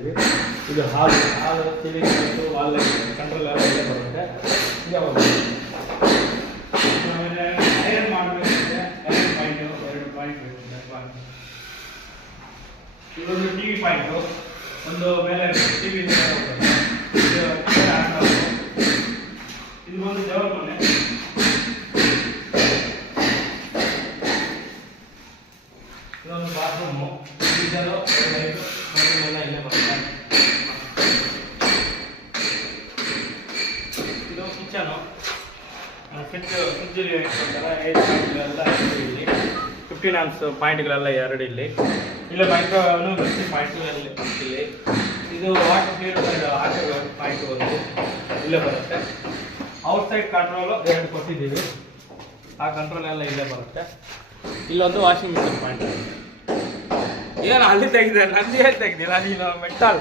ಇದ್ದೀವಿ. ಇದು ಹಾಲು ceiling light wall light control ಎಲ್ಲ ಇಲ್ಲೇ ಬರುತ್ತೆ. ಆಮೇಲೆ ಐರನ್ ಮಾಡಬೇಕಂದ್ರೆ ಎರಡು ಪಾಯಿಂಟ್ ಇದೊಂದು ಟಿ ವಿ ಪಾಯಿಂಟು, ಒಂದು ಮೇಲೆ ಟಿ ವಿ ಇದು ಬಂದು ದೇವರ ಮನೆ. ಇದೊಂದು ಬಾತ್ರೂಮು, ಗೀಜರು, ಲೈಟು ಎಲ್ಲ ಇಲ್ಲೇ ಬರುತ್ತೆ. ಇದು ಕಿಚನು, ಫ್ರಿಜ್ಜಲ್ಲಿ ಇಟ್ಕೊಳ್ತಾರೆ. 8 ಪಾಯಿಂಟ್ಗಳೆಲ್ಲ ಇಲ್ಲಿ 15 ಆಮ್ಸ್ ಪಾಯಿಂಟ್ಗಳೆಲ್ಲ ಎರಡು ಇಲ್ಲಿ. ಇಲ್ಲ ಮೈಕ್ರೋವೇವ್ನು ಮಿಕ್ಸಿ ಪಾಯಿಂಟು ಇಲ್ಲಿ. ಇದು ವಾಟರ್ ಪ್ಯೂರಿಫೈಡ್ ವಾಟರ್ ಪಾಯಿಂಟ್ ಒಂದು ಇಲ್ಲೇ ಬರುತ್ತೆ. ಔಟ್ಸೈಡ್ ಕಂಟ್ರೋಲು ಎರಡು ಕೊಟ್ಟಿದ್ದೀವಿ, ಆ ಕಂಟ್ರೋಲ್ ಎಲ್ಲ ಇಲ್ಲೇ ಬರುತ್ತೆ. ಇಲ್ಲೊಂದು ವಾಷಿಂಗ್ ಮಿಷಿನ್ ಪಾಯಿಂಟ್. ಏನು ಅಲ್ಲಿ ತೆಗೆದೆ, ನಂದು ಏನು ತೆಗೆದಿಲ್ಲ ನೀನು ಮೆಟ್ಟಲ್.